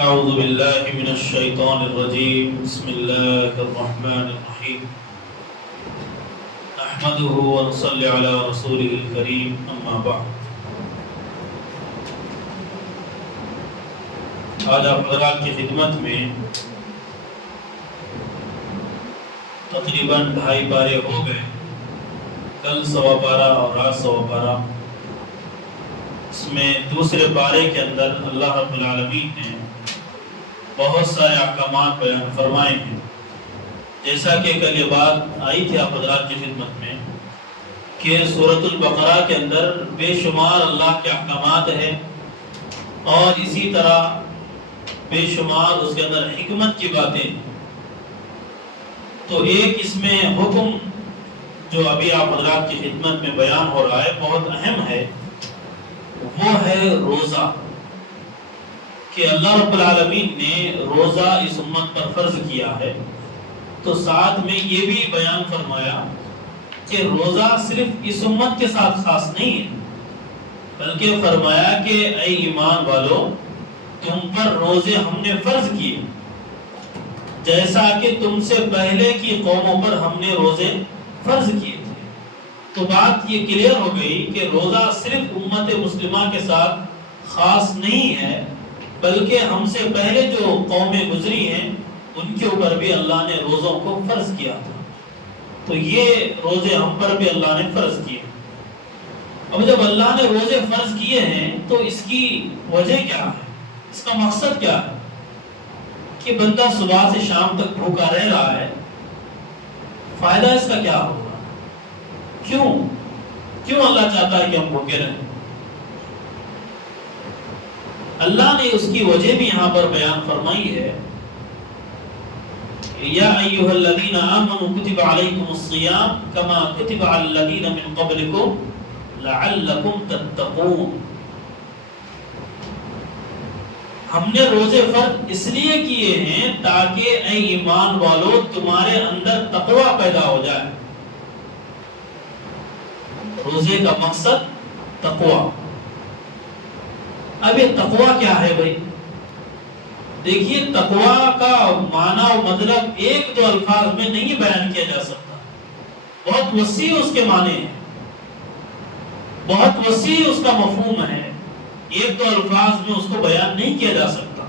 اعوذ باللہ من الشیطان الرجیم بسم اللہ الرحمن الرحیم نحمده ونصلی علی رسوله الکریم اما بعد۔ آج آپ حضرات کی خدمت میں تقریباً 2.5 پارے ہو گئے، کل 1.25 پارہ اور آج 1.25 پارہ۔ اس میں دوسرے پارے کے اندر اللہ رب العالمین نے بہت سارے احکامات بیان فرمائے ہیں۔ جیسا کہ کل یہ بات آئی تھی آپ حضرات کی خدمت میں کہ سورۃ البقرہ کے اندر بے شمار اللہ کے احکامات ہیں اور اسی طرح بے شمار اس کے اندر حکمت کی باتیں۔ تو ایک اس میں حکم جو ابھی آپ حضرات کی خدمت میں بیان ہو رہا ہے بہت اہم ہے، وہ ہے روزہ، کہ اللہ رب العالمین نے روزہ اس امت پر فرض کیا ہے۔ تو ساتھ میں یہ بھی بیان فرمایا کہ روزہ صرف اس امت کے ساتھ خاص نہیں ہے، بلکہ فرمایا کہ اے ایمان والو، تم پر روزے ہم نے فرض کیے جیسا کہ تم سے پہلے کی قوموں پر ہم نے روزے فرض کیے تھے۔ تو بات یہ کلیئر ہو گئی کہ روزہ صرف امت مسلمہ کے ساتھ خاص نہیں ہے، بلکہ ہم سے پہلے جو قومیں گزری ہیں ان کے اوپر بھی اللہ نے روزوں کو فرض کیا تھا۔ تو یہ روزے ہم پر بھی اللہ نے فرض کیے۔ اب جب اللہ نے روزے فرض کیے ہیں تو اس کی وجہ کیا ہے، اس کا مقصد کیا ہے؟ کہ بندہ صبح سے شام تک بھوکا رہ رہا ہے، فائدہ اس کا کیا ہوگا؟ کیوں اللہ چاہتا ہے کہ ہم بھوکے رہیں؟ اللہ نے اس کی وجہ بھی یہاں پر بیان فرمائی ہے۔ یا ایھا الذین آمنوا کتب علیکم الصیام کما کتب علی الذین من قبلکم لعلکم تتقون۔ ہم نے روزے فرض اس لیے کیے ہیں تاکہ اے ایمان والو تمہارے اندر تقوی پیدا ہو جائے۔ روزے کا مقصد تقوی۔ اب یہ تقوی کیا ہے بھائی؟ دیکھیے، تقوی کا معنی و مطلب ایک دو الفاظ میں نہیں بیان کیا جا سکتا، بہت وسیع اس کے معنی ہیں، بہت وسیع اس کا مفہوم ہے، ایک دو الفاظ میں اس کو بیان نہیں کیا جا سکتا۔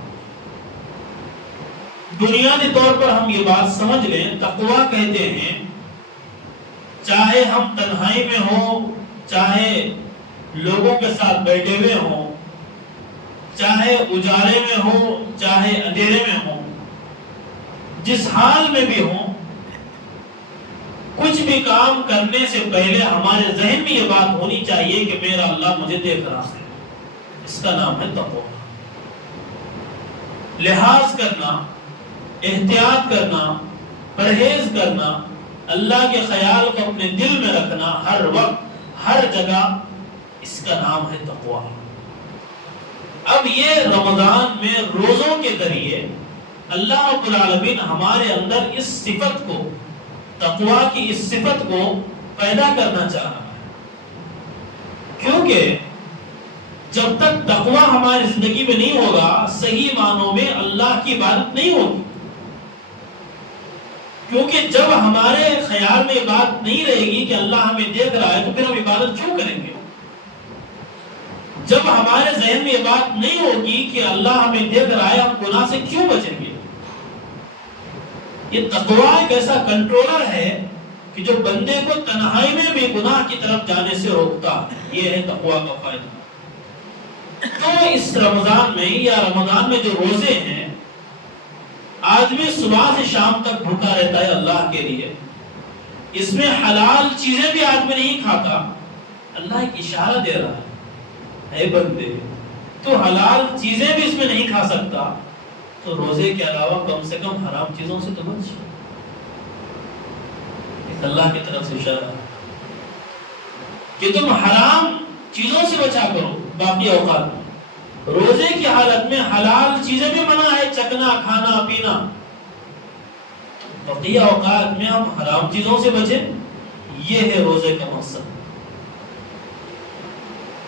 بنیادی طور پر ہم یہ بات سمجھ لیں، تقوی کہتے ہیں چاہے ہم تنہائی میں ہوں، چاہے لوگوں کے ساتھ بیٹھے ہوئے ہوں، چاہے اجالے میں ہو چاہے اندھیرے میں ہو، جس حال میں بھی ہو، کچھ بھی کام کرنے سے پہلے ہمارے ذہن میں یہ بات ہونی چاہیے کہ میرا اللہ مجھے دیکھ رہا ہے۔ اس کا نام ہے تقوی۔ لحاظ کرنا، احتیاط کرنا، پرہیز کرنا، اللہ کے خیال کو اپنے دل میں رکھنا ہر وقت ہر جگہ، اس کا نام ہے تقوی۔ اب یہ رمضان میں روزوں کے ذریعے اللہ رب العالمین ہمارے اندر اس صفت کو، تقوی کی اس صفت کو پیدا کرنا چاہ رہا ہے، کیونکہ جب تک تقوی ہماری زندگی میں نہیں ہوگا، صحیح معنوں میں اللہ کی عبادت نہیں ہوگی۔ کیونکہ جب ہمارے خیال میں یہ بات نہیں رہے گی کہ اللہ ہمیں دیکھ رہا ہے تو پھر ہم عبادت کیوں کریں گے؟ جب ہمارے ذہن میں یہ بات نہیں ہوگی کہ اللہ ہمیں دیکھ رہا ہے، ہم گناہ سے کیوں بچیں گے؟ یہ تقوی ایک ایسا کنٹرولر ہے کہ جو بندے کو تنہائی میں بھی گناہ کی طرف جانے سے روکتا ہے۔ یہ ہے تقوی کا فائدہ۔ تو اس رمضان میں یا رمضان میں جو روزے ہیں، آدمی صبح سے شام تک بھوکا رہتا ہے اللہ کے لیے، اس میں حلال چیزیں بھی آدمی نہیں کھاتا، اللہ ایک اشارہ دے رہا ہے، اے بندے تو حلال چیزیں بھی اس میں نہیں کھا سکتا، تو روزے کے علاوہ کم سے کم حرام چیزوں سے تو بچ۔ ایک اللہ کی طرف سے اشارہ ہے کہ تم حرام چیزوں سے بچا کرو باقی اوقات میں۔ روزے کی حالت میں حلال چیزیں بھی منع ہے، چکنا، کھانا، پینا، بقیہ اوقات میں ہم حرام چیزوں سے بچیں۔ یہ ہے روزے کا مقصد۔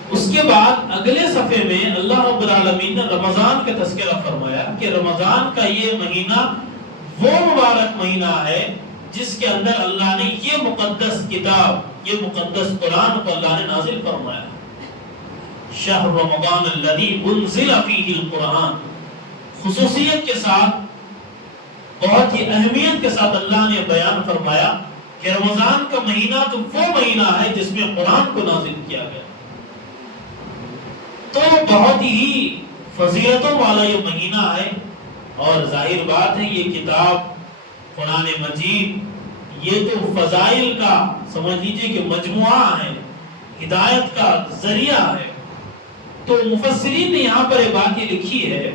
اس کے بعد اگلے صفحے میں اللہ رب العالمین نے رمضان کا تذکرہ فرمایا کہ رمضان کا یہ مہینہ وہ مبارک مہینہ ہے جس کے اندر اللہ نے یہ مقدس کتاب، یہ مقدس قرآن کو اللہ نے نازل فرمایا. شہر رمضان الذی انزل فیہ القرآن، خصوصیت کے ساتھ، بہت ہی اہمیت کے ساتھ اللہ نے بیان فرمایا کہ رمضان کا مہینہ تو وہ مہینہ ہے جس میں قرآن کو نازل کیا گیا. تو بہت ہی فضیلتوں والا یہ مہینہ ہے، اور ظاہر بات ہے یہ کتاب قرآن مجید یہ تو فضائل کا سمجھ لیجئے کہ مجموعہ ہے، ہدایت کا ذریعہ ہے. تو مفسرین نے یہاں پر یہ بات یہ لکھی ہے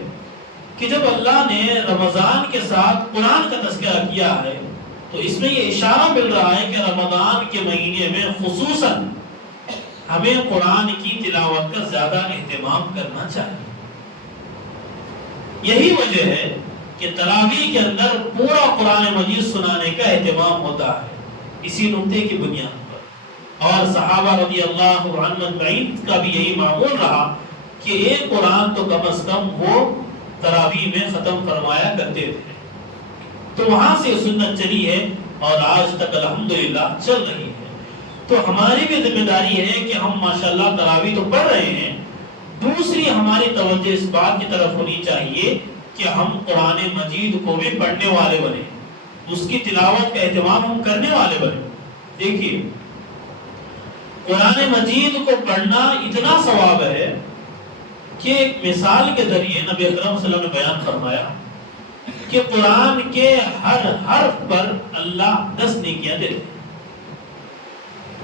کہ جب اللہ نے رمضان کے ساتھ قرآن کا تذکرہ کیا ہے تو اس میں یہ اشارہ مل رہا ہے کہ رمضان کے مہینے میں خصوصاً ہمیں قرآن کی تلاوت کا زیادہ اہتمام کرنا چاہیے. یہی وجہ ہے کہ تراویح کے اندر پورا قرآن مجید سنانے کا اہتمام ہوتا ہے اسی نقطے کی بنیاد پر. اور صحابہ رضی اللہ عنہم اجمعین کا بھی یہی معمول رہا کہ ایک قرآن تو کم از کم وہ تراویح میں ختم فرمایا کرتے تھے. تو وہاں سے سنت چلی ہے اور آج تک الحمدللہ چل رہی ہے. تو ہماری بھی ذمہ داری ہے کہ ہم ماشاءاللہ تراویح تو پڑھ رہے ہیں، دوسری ہماری توجہ اس بات کی طرف ہونی چاہیے کہ ہم قرآن مجید کو بھی پڑھنے والے بنے، اس کی تلاوت کا اہتمام ہم کرنے والے بنے. دیکھیے قرآن مجید کو پڑھنا اتنا ثواب ہے کہ ایک مثال کے ذریعے نبی اکرم صلی اللہ علیہ وسلم نے بیان فرمایا کہ قرآن کے ہر حرف پر اللہ 10 نیکیاں دیتے ہیں.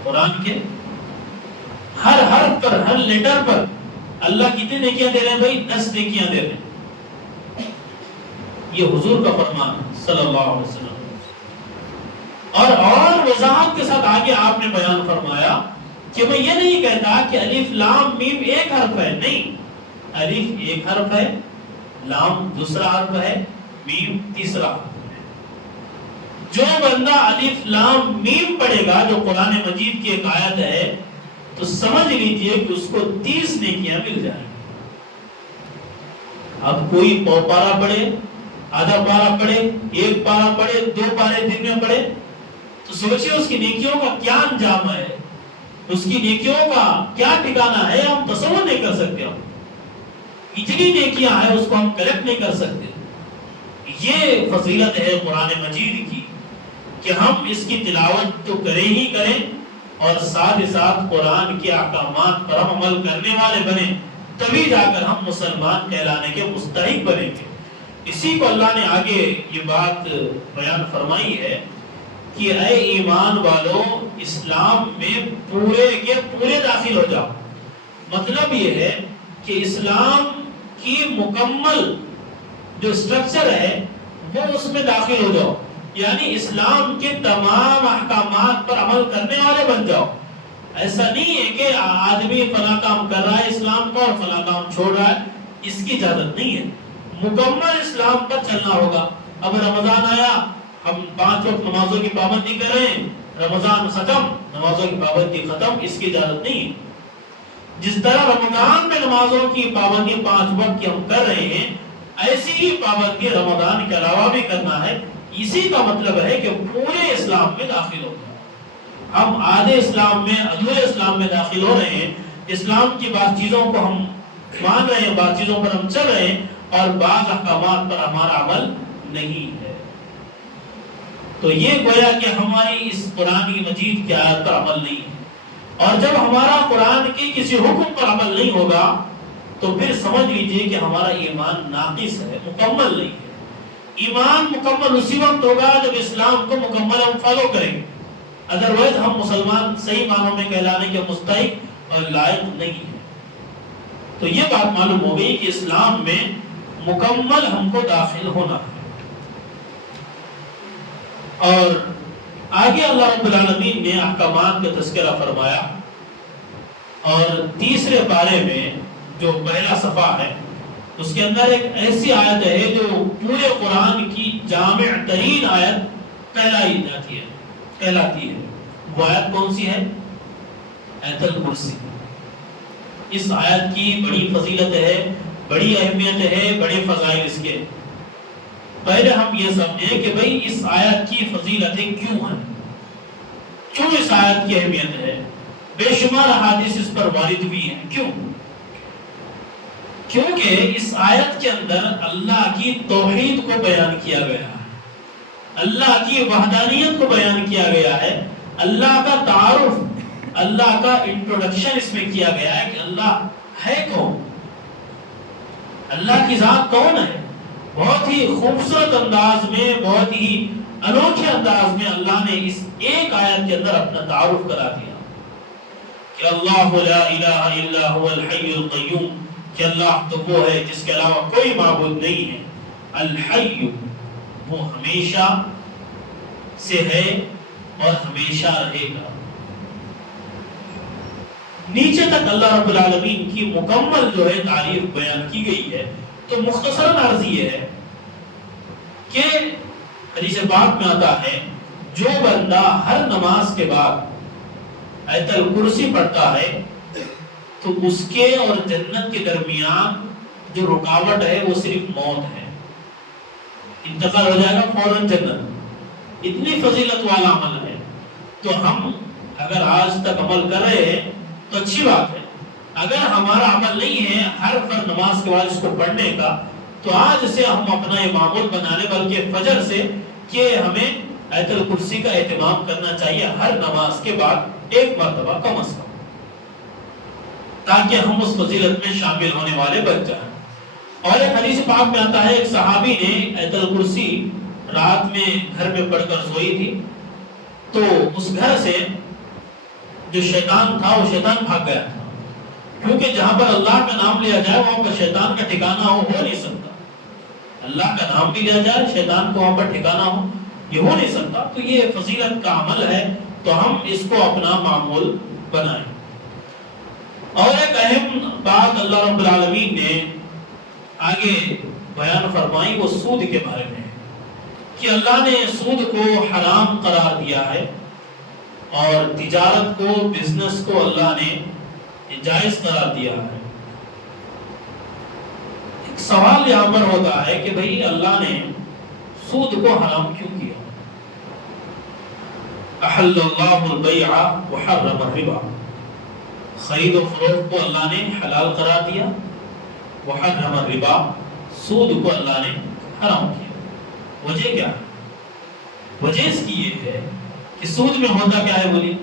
قرآن کے ہر حرف پر، ہر لیٹر پر اللہ کتنے نیکیاں دے رہے ہیں بھائی؟ 10 نیکیاں دے رہے ہیں. یہ حضور کا فرمان صلی اللہ علیہ وسلم. اور وضاحت کے ساتھ آگے آپ نے بیان فرمایا کہ میں یہ نہیں کہتا کہ الف لام میم ایک حرف ہے، نہیں، الف ایک حرف ہے، لام دوسرا حرف ہے، میم تیسرا حرف ہے. جو بندہ الف لام میم پڑھے گا جو قرآن مجید کی ایک آیت ہے تو سمجھ لیجئے کہ اس کو 30 نیکیاں مل جائیں. اب کوئی پارہ پڑھے، آدھا پارہ پڑھے، ایک پارہ پڑھے، 2 پارے دن میں پڑھے تو سوچئے اس کی نیکیوں کا کیا انجام ہے، اس کی نیکیوں کا کیا ٹھکانہ ہے، ہم تصور نہیں کر سکتے. ہم اتنی نیکیاں ہیں اس کو ہم کلیکٹ نہیں کر سکتے. یہ فضیلت ہے قرآن مجید کی کہ ہم اس کی تلاوت تو کریں ہی کریں اور ساتھ ہی ساتھ قرآن کے احکامات پر ہم عمل کرنے والے بنیں، تبھی جا کر ہم مسلمان کہلانے کے مستحق بنیں گے. اسی کو اللہ نے آگے یہ بات بیان فرمائی ہے کہ اے ایمان والو اسلام میں پورے کے پورے داخل ہو جاؤ. مطلب یہ ہے کہ اسلام کی مکمل جو سٹرکچر ہے وہ اس میں داخل ہو جاؤ، یعنی اسلام کے تمام احکامات پر عمل کرنے والے بن جاؤ. ایسا نہیں ہے کہ آدمی فلاں کام کر رہا ہے اسلام کا اور فلاں کام چھوڑ رہا ہے، اس کی اجازت نہیں ہے. مکمل اسلام پر چلنا ہوگا. اب رمضان آیا، ہم 5 وقت نمازوں کی پابندی کر رہے ہیں، رمضان ختم، نمازوں کی پابندی ختم، اس کی اجازت نہیں ہے. جس طرح رمضان میں نمازوں کی پابندی 5 وقت کی ہم کر رہے ہیں، ایسی ہی پابندی رمضان کے علاوہ بھی کرنا ہے. اسی کا مطلب ہے کہ پورے اسلام میں داخل ہو جائے. ہم آدھے اسلام میں، ادھورے اسلام میں داخل ہو رہے ہیں. اسلام کی بعض چیزوں کو ہم مان رہے ہیں، بعض چیزوں پر ہم چل رہے ہیں اور بعض احکامات پر ہمارا عمل نہیں ہے. تو یہ گویا کہ ہماری اس قرآن مجید کی آیت پر عمل نہیں ہے. اور جب ہمارا قرآن کے کسی حکم پر عمل نہیں ہوگا تو پھر سمجھ لیجئے کہ ہمارا ایمان ناقص ہے، مکمل نہیں ہے. ایمان مکمل اسی وقت ہوگا جب اسلام کو مکمل ہم فالو کریں گے. ادروائز ہم مسلمان صحیح معنوں میں کہلانے کے مستحق اور لائق نہیں ہیں. تو یہ بات معلوم ہو گئی کہ اسلام میں مکمل ہم کو داخل ہونا ہے. اور آگے اللہ رب العالمین نے احکامات کا تذکرہ فرمایا اور تیسرے پارے میں جو پہلا صفحہ ہے اس کے اندر ایک ایسی آیت ہے جو پورے قرآن کی جامع ترین آیت کہلاتی ہے. وہ آیت کون سی ہے؟ آیت الکرسی. اس آیت کی بڑی فضیلت ہے، بڑی اہمیت ہے، بڑے فضائل اس کے۔ پہلے ہم یہ سمجھیں کہ بھئی اس آیت کی فضیلتیں کیوں ہیں، کیوں اس آیت کی اہمیت ہے۔ بے شمار احادیث اس پر وارد بھی ہیں۔ کیوں؟ کیونکہ اس آیت کے اندر اللہ کی توحید کو بیان کیا گیا ہے، اللہ کی وحدانیت کو بیان کیا گیا ہے، اللہ کا تعارف، اللہ کا انٹروڈکشن اس میں کیا گیا ہے کہ اللہ ہے کون، اللہ کی ذات کون ہے۔ بہت ہی خوبصورت انداز میں، بہت ہی انوکھے انداز میں اللہ نے اس ایک آیت کے اندر اپنا تعارف کرا دیا کہ اللہ لا الہ الا هو الحی القیوم، کہ اللہ تو وہ ہے جس کے علاوہ کوئی معبود نہیں ہے، الحی، وہ ہمیشہ سے ہے اور ہمیشہ رہے گا۔ نیچے تک اللہ رب العالمین کی مکمل جو ہے تعریف بیان کی گئی ہے، تو مختصراً عرض یہ ہے کہ حدیث پاک میں آتا ہے جو بندہ ہر نماز کے بعد آیت الکرسی پڑھتا ہے تو اس کے اور جنت کے درمیان جو رکاوٹ ہے وہ صرف موت ہے، انتقال ہو جائے گا فوراً جنت۔ اتنی فضیلت والا عمل ہے، تو ہم اگر آج تک عمل کر رہے ہیں تو اچھی بات ہے، اگر ہمارا عمل نہیں ہے ہر فرض نماز کے بعد اس کو پڑھنے کا، تو آج سے ہم اپنا یہ معمول بنا لیں، بلکہ فجر سے کہ ہمیں آیت الکرسی کا اہتمام کرنا چاہیے ہر نماز کے بعد ایک مرتبہ کم از کم، تاکہ ہم اس فضیلت میں شامل ہونے والے بن جائیں۔ اور ایک حدیث پاک میں آتا ہے ایک صحابی نے آیت الکرسی رات میں گھر میں پڑھ کر سوئی تھی، تو اس گھر سے جو شیطان تھا وہ شیطان بھاگ گیا تھا، کیونکہ جہاں پر اللہ کا نام لیا جائے وہاں پر شیطان کا ٹھکانہ ہو نہیں سکتا، اللہ کا نام بھی لیا جائے شیطان کو وہاں پر ٹھکانہ ہو، یہ ہو نہیں سکتا۔ تو یہ فضیلت کا عمل ہے، تو ہم اس کو اپنا معمول بنائیں۔ اور ایک اہم بات اللہ رب العالمین نے آگے بیان فرمائی وہ سود کے بارے میں، کہ اللہ نے سود کو حرام قرار دیا ہے، اور تجارت کو، بزنس کو اللہ نے جائز قرار دیا ہے۔ ایک سوال یہاں پر ہوتا ہے کہ بھئی اللہ نے سود کو حرام کیوں کیا؟ احل اللہ البیع وحرم الربا، خرید و فروخت کو اللہ نے حلال قرار دیا، وحرم الربا، سود کو اللہ نے حرام کیا۔ وجہ کیا ہے؟ وجہ اس کی یہ ہے کہ سود میں ہوتا کیا ہے بولیے؟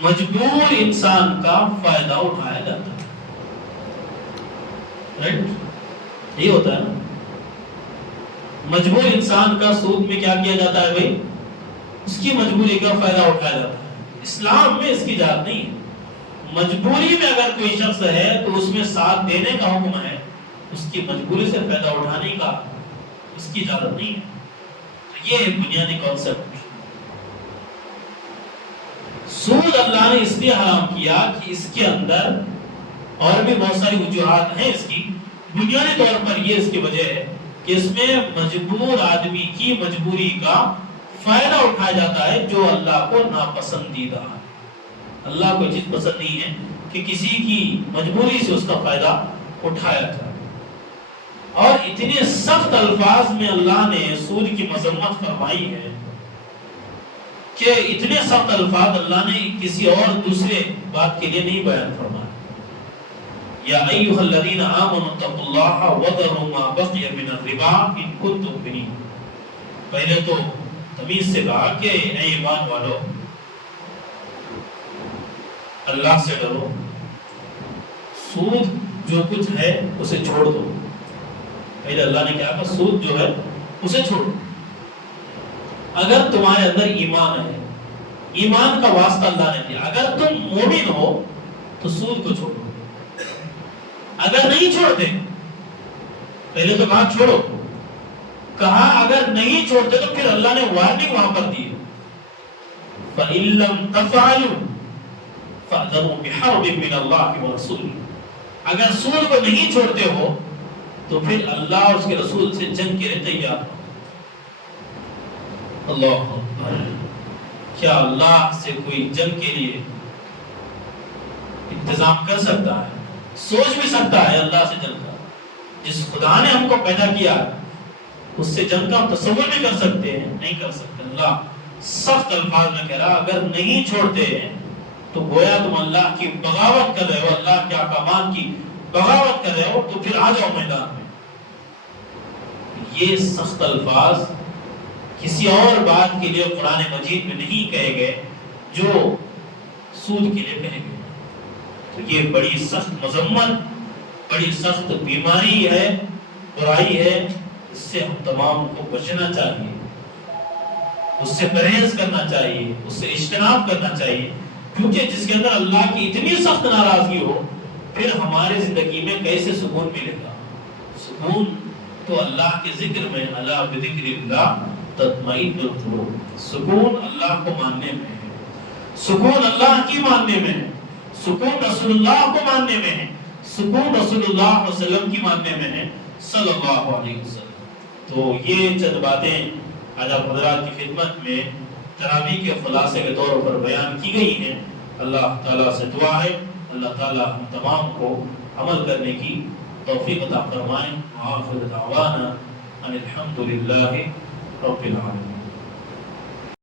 مجبور انسان کا فائدہ اٹھایا جاتا ہے، رائٹ؟ یہ ہوتا ہے نا، مجبور انسان کا سود میں کیا کیا جاتا ہے بھائی؟ اس کی مجبوری کا فائدہ اٹھایا جاتا ہے۔ اسلام میں اس کی اجازت نہیں ہے، مجبوری میں اگر کوئی شخص ہے تو اس میں ساتھ دینے کا حکم ہے، اس کی مجبوری سے فائدہ اٹھانے کا اس کی اجازت نہیں ہے۔ تو یہ بنیادی کانسیپٹ۔ سود اللہ نے اس لیے حرام کیا کہ اس کے اندر اور بھی بہت ساری وجوہات ہیں، اس کی بنیادی طور پر یہ اس کی وجہ ہے کہ اس میں مجبور آدمی کی مجبوری کا فائدہ اٹھایا جاتا ہے جو اللہ کو ناپسندیدہ ہے۔ اللہ کو چیز پسند نہیں ہے کہ کسی کی مجبوری سے اس کا فائدہ اٹھایا جائے۔ اور اتنے سخت الفاظ میں اللہ نے سود کی مذمت فرمائی ہے کہ اتنے سخت الفاظ اللہ نے کسی اور دوسرے بات کے لیے نہیں بیان فرمایا۔ یا ایھا الذین آمنوا اتقوا اللہ وذروا ما بقی من الربا ان کنتم مؤمنین۔ پہلے تو تمیز سے کہا کہ اے ایمان والو اللہ سے ڈرو، سود جو کچھ ہے اسے چھوڑ دو۔ پہلے اللہ نے کہا کہ سود جو ہے اسے چھوڑو۔ اگر تمہارے اندر ایمان ہے، ایمان کا واسطہ اللہ نے دیا، اگر تم مومن ہو تو سود کو چھوڑو۔ اگر نہیں چھوڑتے، پہلے تو کہا چھوڑو، کہا اگر نہیں چھوڑتے تو پھر اللہ نے وارننگ وہاں پر دی، فَإِن لَّمْ تَفْعَلُوا فَأْذَنُوا بِحَرْبٍ مِّنَ اللَّهِ وَرَسُولِهِ۔ اگر سود کو نہیں چھوڑتے ہو تو پھر اللہ اور اس کے رسول سے جنگ کے لیے تیار ہو۔ اللہ اکبر، کیا اللہ سے کوئی جنگ کے لیے انتظام کر سکتا ہے، سوچ بھی سکتا ہے اللہ سے جنگ کا۔ جس خدا نے ہم کو پیدا کیا اس سے جنگ کا ہم تصور بھی کر سکتے ہیں؟ نہیں کر سکتے۔ اللہ سخت الفاظ میں کہہ رہا اگر نہیں چھوڑتے تو گویا تم اللہ کی بغاوت کر رہے ہو، اللہ کے احکامات کی بغاوت کر رہے ہو، تو پھر آ جاؤ میدان میں۔ یہ سخت الفاظ کسی اور بات کے لیے قرآن مجید میں نہیں کہے گئے جو سود کے لیے کہے گئے۔ تو یہ بڑی سخت مذمت، بڑی سخت بیماری ہے، برائی ہے، اس سے ہم تمام کو بچنا چاہیے، اس سے پرہیز کرنا چاہیے، اس سے اجتناب کرنا چاہیے، کیونکہ جس کے اندر اللہ کی اتنی سخت ناراضگی ہو پھر ہمارے زندگی میں کیسے سکون ملے گا؟ سکون تو اللہ کے ذکر میں، الا بذکر اللہ تطمئن القلوب، سکون اللہ کو ماننے میں ہے، سکون اللہ کی ماننے میں ہے، سکون رسول اللہ کو ماننے میں ہے، سکون رسول اللہ علیہ وسلم کی ماننے میں ہے صلی اللہ علیہ وسلم۔ تو یہ چند باتیں آج آپ حضرات کی خدمت میں تراویح کے خلاصے کے طور پر بیان کی گئی ہیں۔ اللہ تعالیٰ سے دعا ہے اللہ تعالیٰ ہم تمام کو عمل کرنے کی توفیق عطا فرمائیں۔ وآخر دعوانا ان الحمد للہ رب العالمین۔